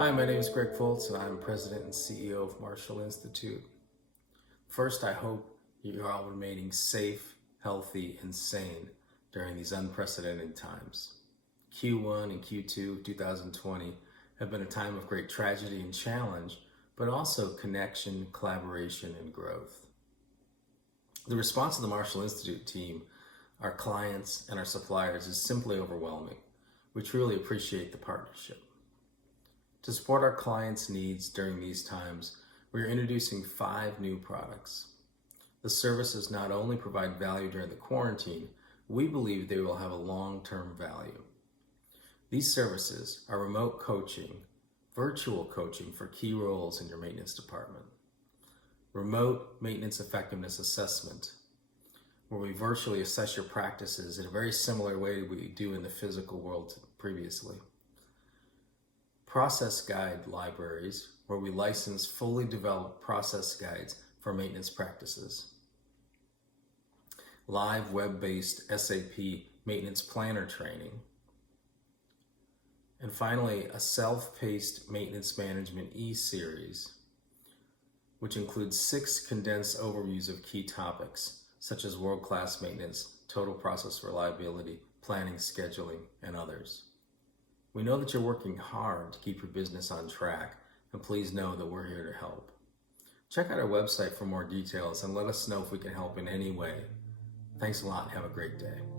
Hi, my name is Greg Foltz, and I'm President and CEO of Marshall Institute. First, I hope you are all remaining safe, healthy, and sane during these unprecedented times. Q1 and Q2 2020 have been a time of great tragedy and challenge, but also connection, collaboration, and growth. The response of the Marshall Institute team, our clients, and our suppliers is simply overwhelming. We truly appreciate the partnership. To support our clients' needs during these times, we are introducing 5 new products. The services not only provide value during the quarantine, we believe they will have a long-term value. These services are remote coaching, virtual coaching for key roles in your maintenance department, remote maintenance effectiveness assessment, where we virtually assess your practices in a very similar way we do in the physical world previously, process guide libraries, where we license fully developed process guides for maintenance practices, live web-based SAP maintenance planner training, and finally a self-paced maintenance management e-series, which includes 6 condensed overviews of key topics such as world-class maintenance, total process reliability, planning, scheduling, and others. We know that you're working hard to keep your business on track, and please know that we're here to help. Check out our website for more details and let us know if we can help in any way. Thanks a lot and have a great day.